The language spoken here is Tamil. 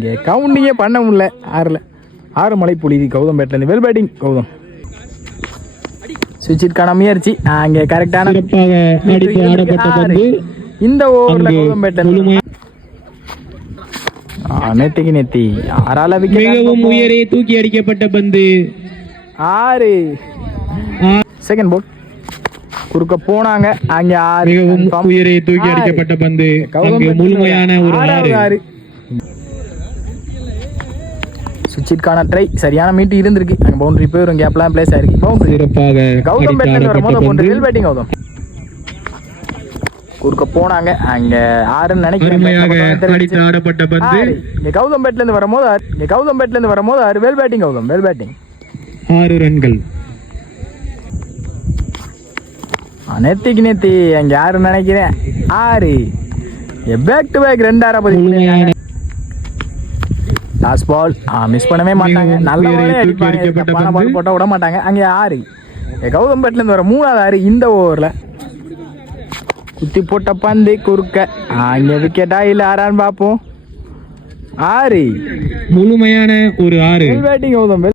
இங்கே கவுண்டிங்கே பண்ண முடியல. 6 மலை புலிதி கௌதம்பேட்டிலேருந்து வெல் பேட்டிங் கௌதம். சுவிட்சிற்கான முயற்சி அங்கே கரெக்டான இந்த ஓவரில் கௌதம்பேட்டை நெத்திக்கு நெத்தி 6 மிகவும் உயரே தூக்கி அடிக்கப்பட்ட பந்து. 6 செகண்ட் போல் குறுக்க போனாங்க. அங்கே 6 மிகவும் உயரே தூக்கி அடிக்கப்பட்ட பந்து. முழுமையான ஒரு 6. சுவிட்சிற்கான ட்ரை சரியான மீட்டு இருந்திருக்கு. அங்கே பவுண்டரி போய் ஒரு கேப்லாம் பிளேஸ் ஆயிருக்கு. பவுண்டரி சிறப்பாக கௌதம்பேட்டிலேருந்து வரும்போது பவுண்டரி வெல் பேட்டிங் கௌதம். குறுக்க போனாங்க. அங்க 6ன்னு நினைக்கிறேன். கௌதம்பேட்டிலேருந்து வரும்போது 6 well batting Gautam. Well batting 6 ரன்கள். நெத்திக்கு நெத்தி அங்க 6 நினைக்கிறேன். 6 back to back 2 6 last ball miss பண்ணவே மாட்டாங்க. நல்ல பால் போட்ட விட மாட்டாங்க. அங்கே 6 கௌதம்பேட்டிலேருந்து வர 3வது 6 இந்த ஓவரில் குத்தி போட்ட பந்து குறுக்க. அங்கே விக்கெட்டா இல்லை 6 பார்ப்போம். 6 முழுமையான ஒரு 6 பேட்டிங் கௌதம்.